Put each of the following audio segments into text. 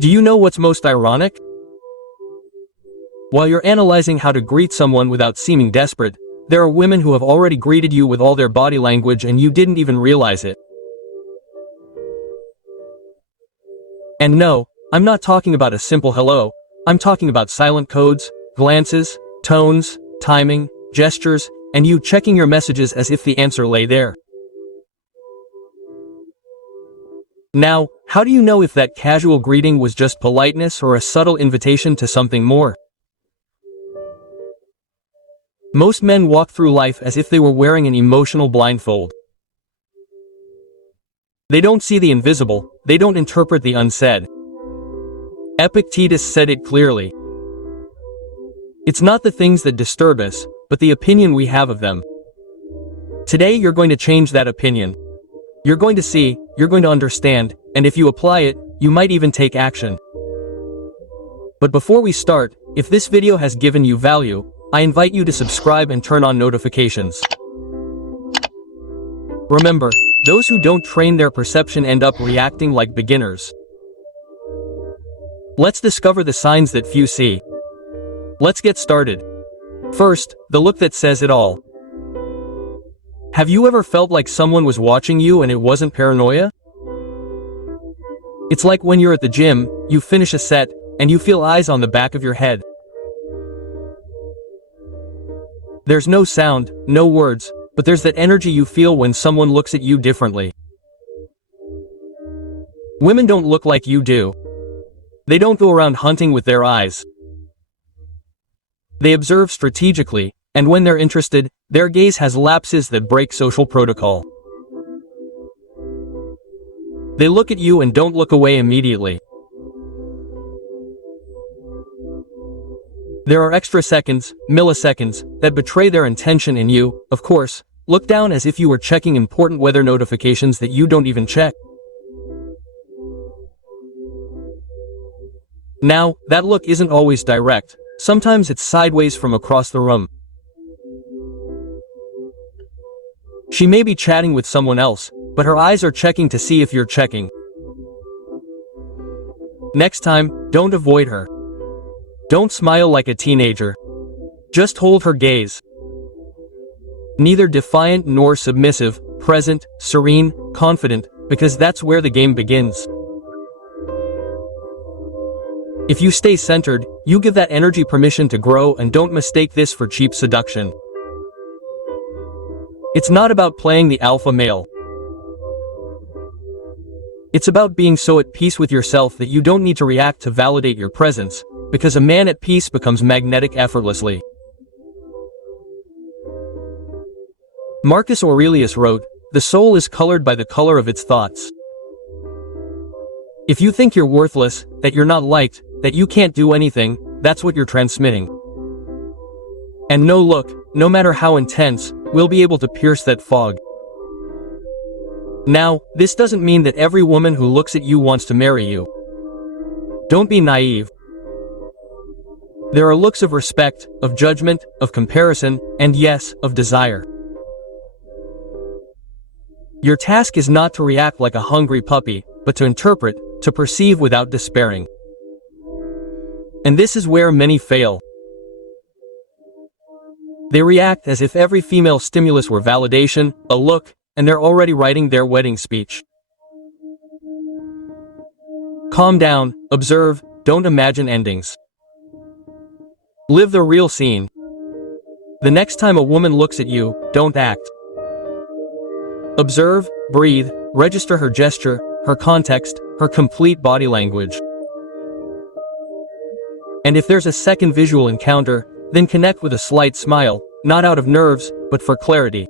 Do you know what's most ironic? While you're analyzing how to greet someone without seeming desperate, there are women who have already greeted you with all their body language and you didn't even realize it. And no, I'm not talking about a simple hello, I'm talking about silent codes, glances, tones, timing, gestures, and you checking your messages as if the answer lay there. Now, how do you know if that casual greeting was just politeness or a subtle invitation to something more? Most men walk through life as if they were wearing an emotional blindfold. They don't see the invisible, they don't interpret the unsaid. Epictetus said it clearly. It's not the things that disturb us, but the opinion we have of them. Today you're going to change that opinion. You're going to see, you're going to understand, and if you apply it, you might even take action. But before we start, if this video has given you value, I invite you to subscribe and turn on notifications. Remember, those who don't train their perception end up reacting like beginners. Let's discover the signs that few see. Let's get started. First, the look that says it all. Have you ever felt like someone was watching you and it wasn't paranoia? It's like when you're at the gym, you finish a set, and you feel eyes on the back of your head. There's no sound, no words, but there's that energy you feel when someone looks at you differently. Women don't look like you do. They don't go around hunting with their eyes. They observe strategically, and when they're interested, their gaze has lapses that break social protocol. They look at you and don't look away immediately. There are extra seconds, milliseconds, that betray their intention in you. Of course, look down as if you were checking important weather notifications that you don't even check. Now, that look isn't always direct. Sometimes it's sideways from across the room. She may be chatting with someone else, but her eyes are checking to see if you're checking. Next time, don't avoid her. Don't smile like a teenager. Just hold her gaze. Neither defiant nor submissive, present, serene, confident, because that's where the game begins. If you stay centered, you give that energy permission to grow, and don't mistake this for cheap seduction. It's not about playing the alpha male. It's about being so at peace with yourself that you don't need to react to validate your presence, because a man at peace becomes magnetic effortlessly. Marcus Aurelius wrote, "The soul is colored by the color of its thoughts." If you think you're worthless, that you're not liked, that you can't do anything, that's what you're transmitting. And no look, no matter how intense, will be able to pierce that fog. Now, this doesn't mean that every woman who looks at you wants to marry you. Don't be naive. There are looks of respect, of judgment, of comparison, and yes, of desire. Your task is not to react like a hungry puppy, but to interpret, to perceive without despairing. And this is where many fail. They react as if every female stimulus were validation, a look, and they're already writing their wedding speech. Calm down, observe, don't imagine endings. Live the real scene. The next time a woman looks at you, don't act. Observe, breathe, register her gesture, her context, her complete body language. And if there's a second visual encounter, then connect with a slight smile, not out of nerves, but for clarity.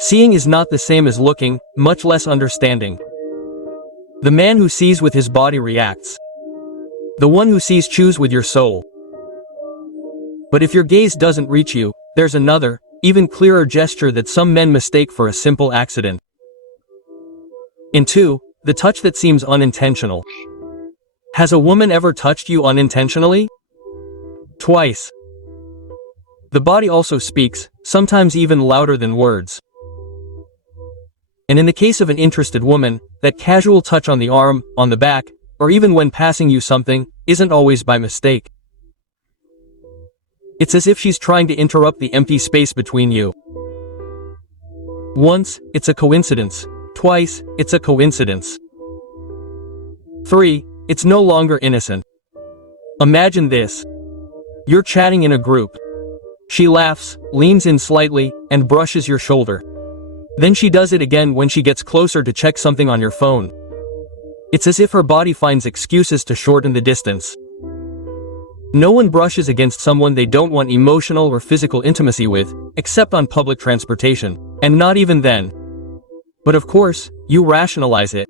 Seeing is not the same as looking, much less understanding. The man who sees with his body reacts. The one who sees chews with your soul. But if your gaze doesn't reach you, there's another, even clearer gesture that some men mistake for a simple accident. In 2, the touch that seems unintentional. Has a woman ever touched you unintentionally? Twice. The body also speaks, sometimes even louder than words. And in the case of an interested woman, that casual touch on the arm, on the back, or even when passing you something, isn't always by mistake. It's as if she's trying to interrupt the empty space between you. Once, it's a coincidence. Twice, it's a coincidence. 3. It's no longer innocent. Imagine this. You're chatting in a group. She laughs, leans in slightly, and brushes your shoulder. Then she does it again when she gets closer to check something on your phone. It's as if her body finds excuses to shorten the distance. No one brushes against someone they don't want emotional or physical intimacy with, except on public transportation, and not even then. But of course, you rationalize it.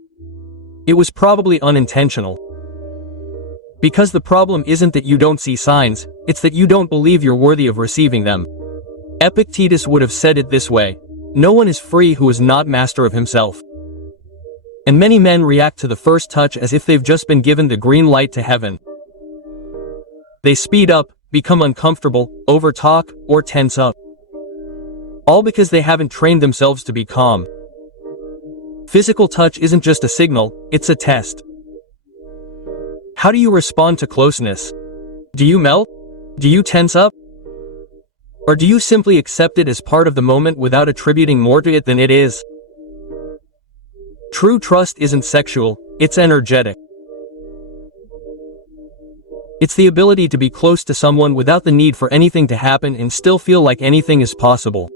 It was probably unintentional. Because the problem isn't that you don't see signs, it's that you don't believe you're worthy of receiving them. Epictetus would have said it this way: no one is free who is not master of himself. And many men react to the first touch as if they've just been given the green light to heaven. They speed up, become uncomfortable, overtalk, or tense up. All because they haven't trained themselves to be calm. Physical touch isn't just a signal, it's a test. How do you respond to closeness? Do you melt? Do you tense up? Or do you simply accept it as part of the moment without attributing more to it than it is? True trust isn't sexual, it's energetic. It's the ability to be close to someone without the need for anything to happen and still feel like anything is possible.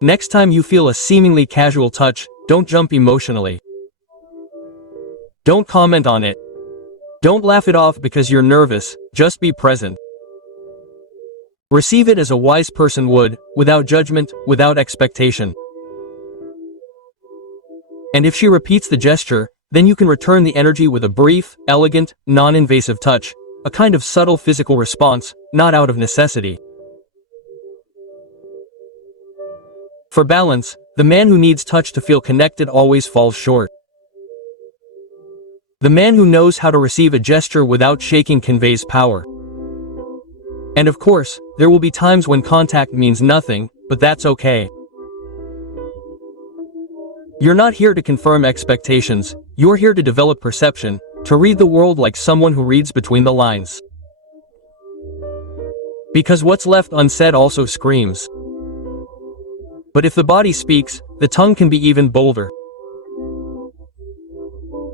Next time you feel a seemingly casual touch, don't jump emotionally. Don't comment on it. Don't laugh it off because you're nervous, just be present. Receive it as a wise person would, without judgment, without expectation. And if she repeats the gesture, then you can return the energy with a brief, elegant, non-invasive touch, a kind of subtle physical response, not out of necessity. For balance, the man who needs touch to feel connected always falls short. The man who knows how to receive a gesture without shaking conveys power. And of course, there will be times when contact means nothing, but that's okay. You're not here to confirm expectations, you're here to develop perception, to read the world like someone who reads between the lines. Because what's left unsaid also screams. But if the body speaks, the tongue can be even bolder.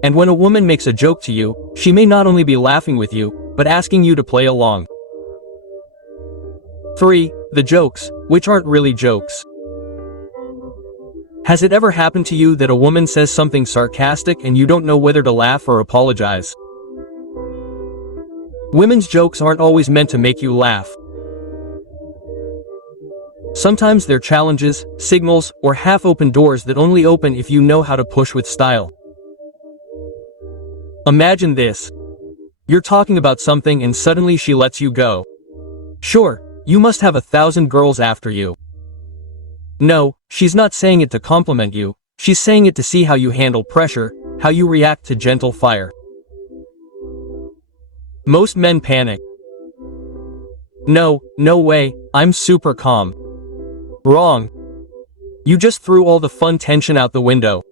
And when a woman makes a joke to you, she may not only be laughing with you, but asking you to play along. 3. The jokes, which aren't really jokes. Has it ever happened to you that a woman says something sarcastic and you don't know whether to laugh or apologize? Women's jokes aren't always meant to make you laugh. Sometimes they're challenges, signals, or half-open doors that only open if you know how to push with style. Imagine this. You're talking about something and suddenly she lets you go. Sure, you must have 1,000 girls after you. No, she's not saying it to compliment you, she's saying it to see how you handle pressure, how you react to gentle fire. Most men panic. No way, I'm super calm. Wrong. You just threw all the fun tension out the window.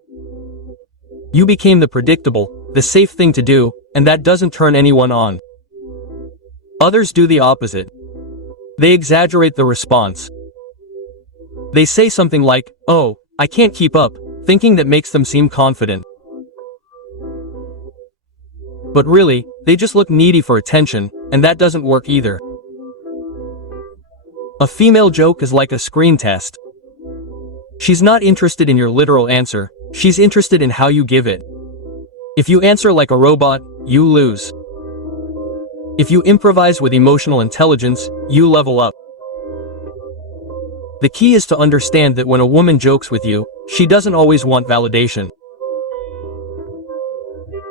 You became the predictable, the safe thing to do, and that doesn't turn anyone on. Others do the opposite. They exaggerate the response. They say something like, "Oh, I can't keep up," thinking that makes them seem confident. But really, they just look needy for attention, and that doesn't work either. A female joke is like a screen test. She's not interested in your literal answer, she's interested in how you give it. If you answer like a robot, you lose. If you improvise with emotional intelligence, you level up. The key is to understand that when a woman jokes with you, she doesn't always want validation.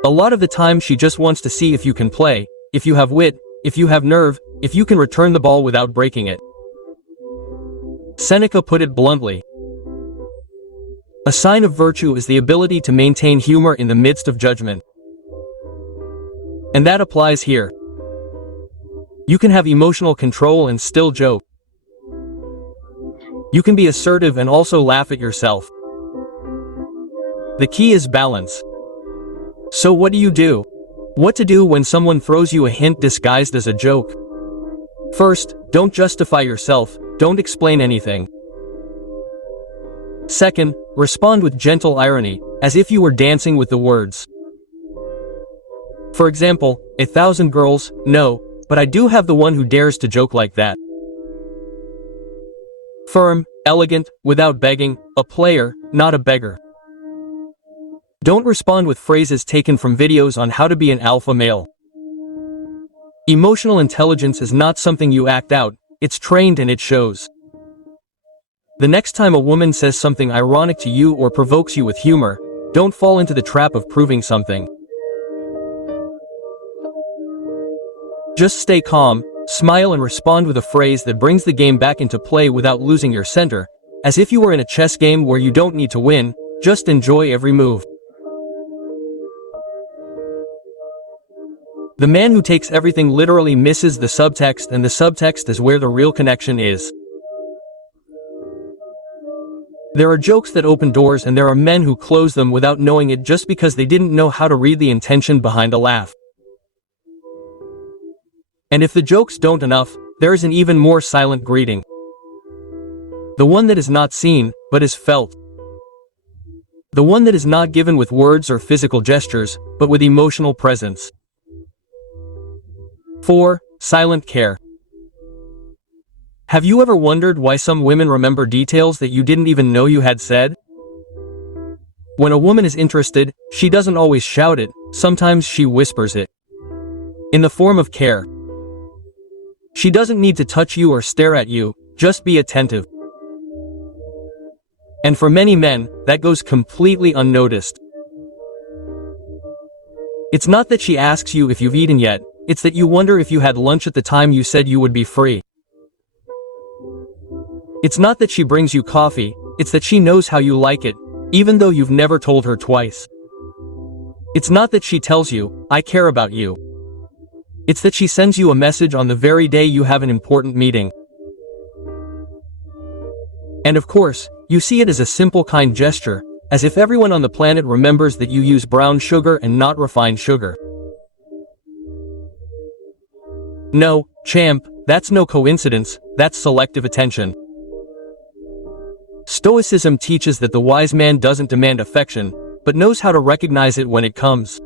A lot of the time she just wants to see if you can play, if you have wit, if you have nerve, if you can return the ball without breaking it. Seneca put it bluntly. A sign of virtue is the ability to maintain humor in the midst of judgment. And that applies here. You can have emotional control and still joke. You can be assertive and also laugh at yourself. The key is balance. So what do you do? What to do when someone throws you a hint disguised as a joke? First, don't justify yourself, don't explain anything. Second, respond with gentle irony, as if you were dancing with the words. For example, 1,000 girls, no, but I do have the one who dares to joke like that. Firm, elegant, without begging, a player, not a beggar. Don't respond with phrases taken from videos on how to be an alpha male. Emotional intelligence is not something you act out, it's trained and it shows. The next time a woman says something ironic to you or provokes you with humor, don't fall into the trap of proving something. Just stay calm, smile and respond with a phrase that brings the game back into play without losing your center, as if you were in a chess game where you don't need to win, just enjoy every move. The man who takes everything literally misses the subtext, and the subtext is where the real connection is. There are jokes that open doors and there are men who close them without knowing it just because they didn't know how to read the intention behind a laugh. And if the jokes don't enough, there is an even more silent greeting. The one that is not seen, but is felt. The one that is not given with words or physical gestures, but with emotional presence. 4. Silent care. Have you ever wondered why some women remember details that you didn't even know you had said? When a woman is interested, she doesn't always shout it, sometimes she whispers it. In the form of care. She doesn't need to touch you or stare at you, just be attentive. And for many men, that goes completely unnoticed. It's not that she asks you if you've eaten yet, it's that you wonder if you had lunch at the time you said you would be free. It's not that she brings you coffee, it's that she knows how you like it, even though you've never told her twice. It's not that she tells you, I care about you. It's that she sends you a message on the very day you have an important meeting. And of course, you see it as a simple kind gesture, as if everyone on the planet remembers that you use brown sugar and not refined sugar. No, champ, that's no coincidence, that's selective attention. Stoicism teaches that the wise man doesn't demand affection, but knows how to recognize it when it comes.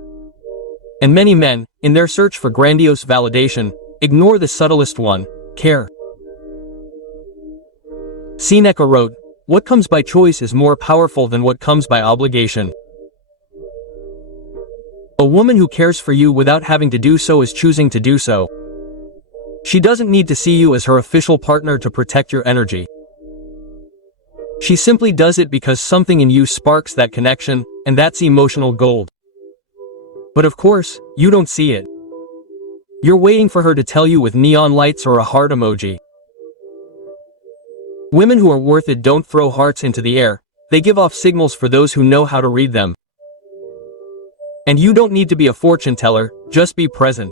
And many men, in their search for grandiose validation, ignore the subtlest one, care. Seneca wrote, "What comes by choice is more powerful than what comes by obligation." A woman who cares for you without having to do so is choosing to do so. She doesn't need to see you as her official partner to protect your energy. She simply does it because something in you sparks that connection, and that's emotional gold. But of course, you don't see it. You're waiting for her to tell you with neon lights or a heart emoji. Women who are worth it don't throw hearts into the air, they give off signals for those who know how to read them. And you don't need to be a fortune teller, just be present.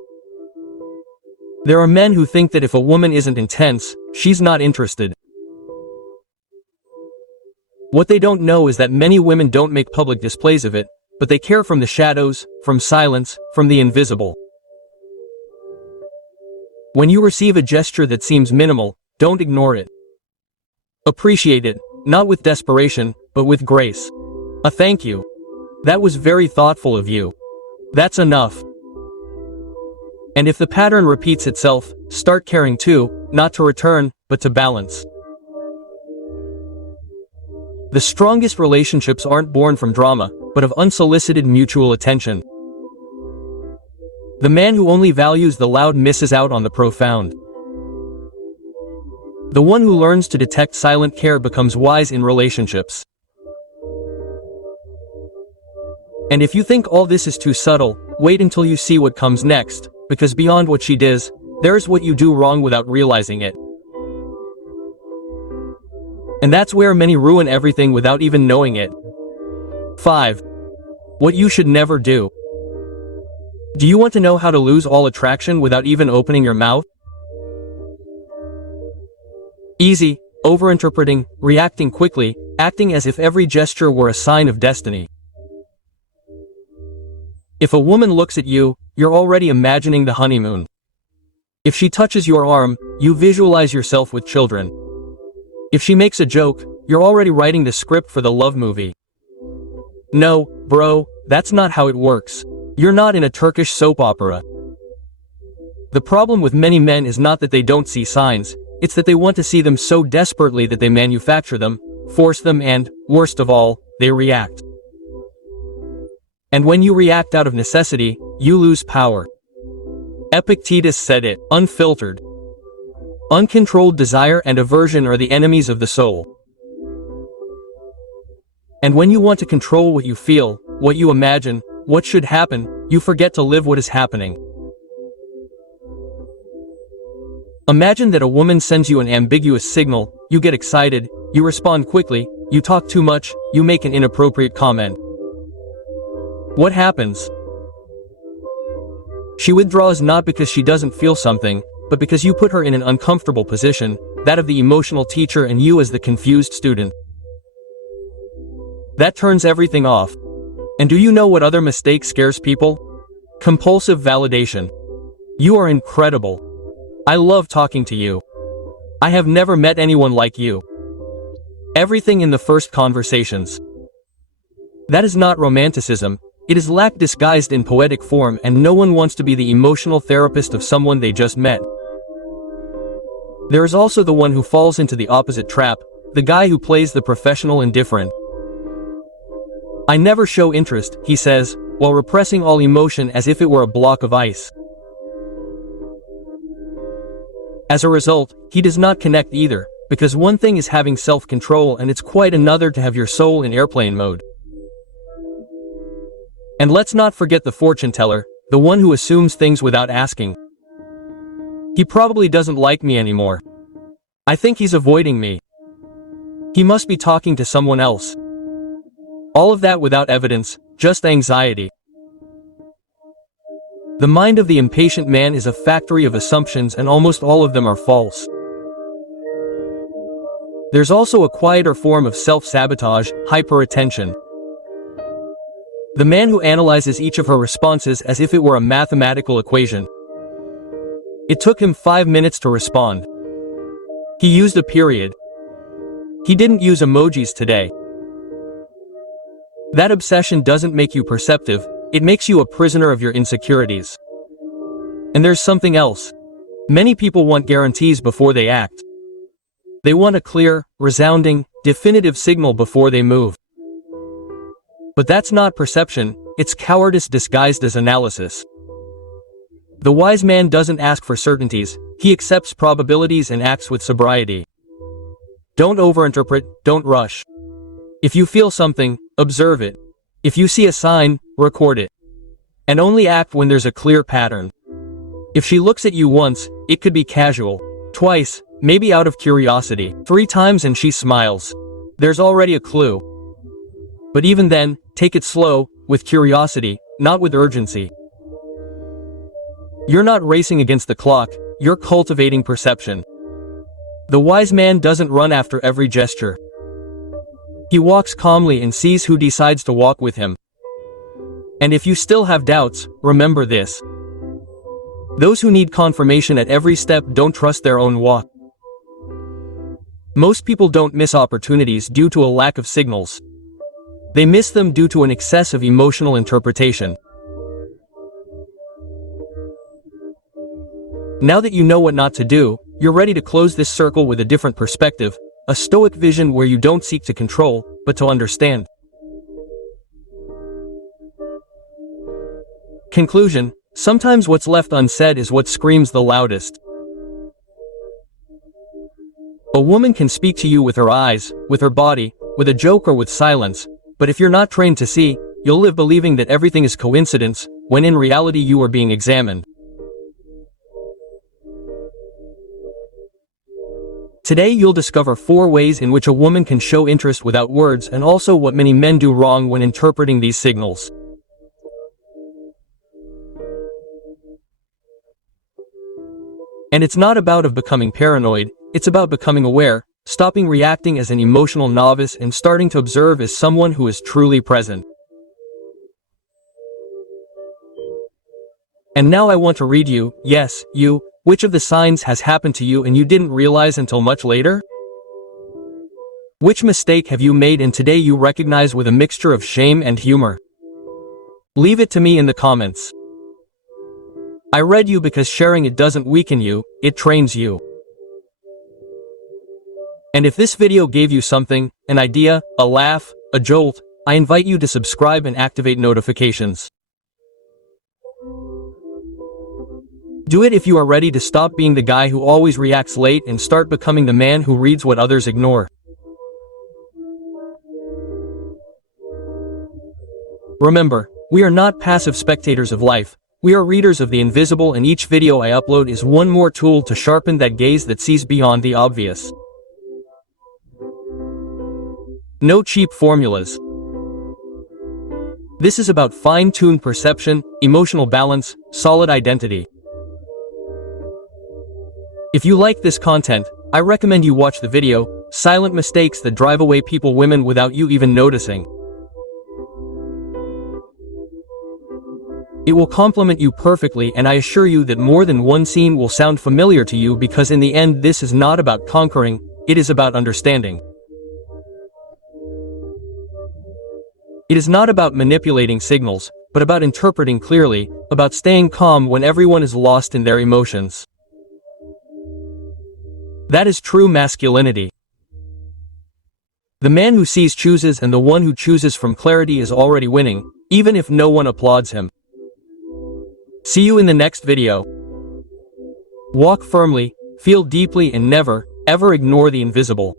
There are men who think that if a woman isn't intense, she's not interested. What they don't know is that many women don't make public displays of it, but they care from the shadows, from silence, from the invisible. When you receive a gesture that seems minimal, don't ignore it. Appreciate it, not with desperation, but with grace. A thank you. That was very thoughtful of you. That's enough. And if the pattern repeats itself, start caring too, not to return, but to balance. The strongest relationships aren't born from drama, but of unsolicited mutual attention. The man who only values the loud misses out on the profound. The one who learns to detect silent care becomes wise in relationships. And if you think all this is too subtle, wait until you see what comes next, because beyond what she does, there's what you do wrong without realizing it. And that's where many ruin everything without even knowing it. 5. What you should never do. Do you want to know how to lose all attraction without even opening your mouth? Easy, overinterpreting, reacting quickly, acting as if every gesture were a sign of destiny. If a woman looks at you, you're already imagining the honeymoon. If she touches your arm, you visualize yourself with children. If she makes a joke, you're already writing the script for the love movie. No, bro, that's not how it works. You're not in a Turkish soap opera. The problem with many men is not that they don't see signs, it's that they want to see them so desperately that they manufacture them, force them and, worst of all, they react. And when you react out of necessity, you lose power. Epictetus said it, unfiltered. Uncontrolled desire and aversion are the enemies of the soul. And when you want to control what you feel, what you imagine, what should happen, you forget to live what is happening. Imagine that a woman sends you an ambiguous signal, you get excited, you respond quickly, you talk too much, you make an inappropriate comment. What happens? She withdraws not because she doesn't feel something, but because you put her in an uncomfortable position, that of the emotional teacher and you as the confused student. That turns everything off. And do you know what other mistake scares people? Compulsive validation. You are incredible. I love talking to you. I have never met anyone like you. Everything in the first conversations. That is not romanticism. It is lack disguised in poetic form, and no one wants to be the emotional therapist of someone they just met. There is also the one who falls into the opposite trap, the guy who plays the professional indifferent. I never show interest, he says, while repressing all emotion as if it were a block of ice. As a result, he does not connect either, because one thing is having self-control and it's quite another to have your soul in airplane mode. And let's not forget the fortune teller, the one who assumes things without asking. He probably doesn't like me anymore. I think he's avoiding me. He must be talking to someone else. All of that without evidence, just anxiety. The mind of the impatient man is a factory of assumptions, and almost all of them are false. There's also a quieter form of self-sabotage, hyperattention. The man who analyzes each of her responses as if it were a mathematical equation. It took him 5 minutes to respond. He used a period. He didn't use emojis today. That obsession doesn't make you perceptive, it makes you a prisoner of your insecurities. And there's something else. Many people want guarantees before they act. They want a clear, resounding, definitive signal before they move. But that's not perception, it's cowardice disguised as analysis. The wise man doesn't ask for certainties, he accepts probabilities and acts with sobriety. Don't overinterpret, don't rush. If you feel something, observe it. If you see a sign, record it. And only act when there's a clear pattern. If she looks at you once, it could be casual. Twice, maybe out of curiosity. 3 times and she smiles. There's already a clue. But even then, take it slow, with curiosity, not with urgency. You're not racing against the clock, you're cultivating perception. The wise man doesn't run after every gesture. He walks calmly and sees who decides to walk with him. And if you still have doubts, remember this. Those who need confirmation at every step don't trust their own walk. Most people don't miss opportunities due to a lack of signals. They miss them due to an excess of emotional interpretation. Now that you know what not to do, you're ready to close this circle with a different perspective, a stoic vision where you don't seek to control, but to understand. Conclusion: sometimes what's left unsaid is what screams the loudest. A woman can speak to you with her eyes, with her body, with a joke or with silence, but if you're not trained to see, you'll live believing that everything is coincidence, when in reality you are being examined. Today you'll discover 4 ways in which a woman can show interest without words, and also what many men do wrong when interpreting these signals. And it's not about becoming paranoid, it's about becoming aware, stopping reacting as an emotional novice and starting to observe as someone who is truly present. And now I want to read you, yes, you, which of the signs has happened to you and you didn't realize until much later? Which mistake have you made and today you recognize with a mixture of shame and humor? Leave it to me in the comments. I read you because sharing it doesn't weaken you, it trains you. And if this video gave you something, an idea, a laugh, a jolt, I invite you to subscribe and activate notifications. Do it if you are ready to stop being the guy who always reacts late and start becoming the man who reads what others ignore. Remember, we are not passive spectators of life, we are readers of the invisible, and each video I upload is one more tool to sharpen that gaze that sees beyond the obvious. No cheap formulas. This is about fine-tuned perception, emotional balance, solid identity. If you like this content, I recommend you watch the video, Silent Mistakes That Drive Away Women Without You Even Noticing. It will complement you perfectly, and I assure you that more than one scene will sound familiar to you because in the end this is not about conquering, it is about understanding. It is not about manipulating signals, but about interpreting clearly, about staying calm when everyone is lost in their emotions. That is true masculinity. The man who sees chooses, and the one who chooses from clarity is already winning, even if no one applauds him. See you in the next video. Walk firmly, feel deeply, and never, ever ignore the invisible.